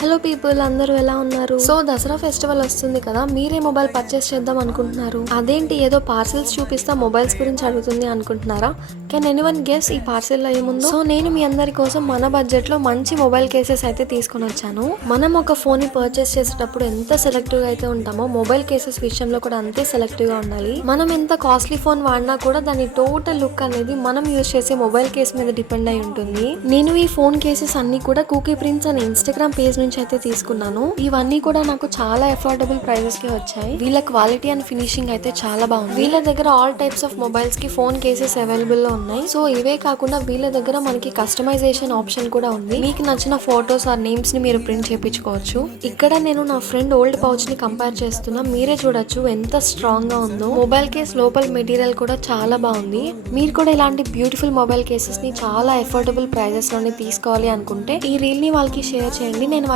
Hello people, అందరూ ఎలా ఉన్నారు? సో దసరా ఫెస్టివల్ వస్తుంది కదా, మీరే మొబైల్ పర్చేస్ చేద్దాం అనుకుంటున్నారు. అదేంటి ఏదో పార్సిల్స్ చూపిస్తా మొబైల్స్ గురించి అడుగుతుంది అనుకుంటున్నారా? కెన్ ఎనీవన్ గెస్ ఈ పార్సిల్ లో ఏముందో? సో నేను మీ అందరి కోసం మన బడ్జెట్ లో మంచి మొబైల్ కేసెస్ అయితే తీసుకొని వచ్చాను. మనం ఒక ఫోన్ ని పర్చేస్ చేసేటప్పుడు ఎంత సెలెక్టివ్ గా అయితే ఉంటామో, మొబైల్ కేసెస్ విషయంలో కూడా అంతే సెలెక్టివ్ గా ఉండాలి. మనం ఎంత కాస్ట్లీ ఫోన్ వాడినా కూడా దాని టోటల్ లుక్ అనేది మనం యూజ్ చేసే మొబైల్ కేస్ మీద డిపెండ్ అయి ఉంటుంది. నేను ఈ ఫోన్ కేసెస్ అన్ని కూడా కుకీ ప్రింట్స్ అనే ఇన్స్టాగ్రామ్ పేజ్ నుంచి అయితే తీసుకున్నాను. ఇవన్నీ కూడా నాకు చాలా అఫోర్డబుల్ ప్రైజెస్ కి వచ్చాయి. వీళ్ళ క్వాలిటీ అండ్ ఫినిషింగ్ అయితే చాలా బాగుంది. వీళ్ళ దగ్గర ఆల్ టైప్స్ ఆఫ్ మొబైల్స్ కి ఫోన్ కేసెస్ అవైలబుల్ లో ఉన్నాయి. సో ఇవే కాకుండా వీళ్ళ దగ్గర మనకి కస్టమైజేషన్ ఆప్షన్ కూడా ఉంది. మీకు నచ్చిన ఫోటోస్ ఆర్ నేమ్స్ ని మీరు ప్రింట్ చేయించుకోవచ్చు. ఇక్కడ నేను నా ఫ్రెండ్ ఓల్డ్ పౌచ్ ని కంపేర్ చేస్తున్నా. మీరే చూడొచ్చు ఎంత స్ట్రాంగ్ గా ఉందో. మొబైల్ కేస్ లోపల మెటీరియల్ కూడా చాలా బాగుంది. మీరు కూడా ఇలాంటి బ్యూటిఫుల్ మొబైల్ కేసెస్ ని చాలా అఫోర్డబుల్ ప్రైజెస్ లోనే తీసుకోవాలి అనుకుంటే ఈ రీల్ ని వాళ్ళకి షేర్ చేయండి. నేను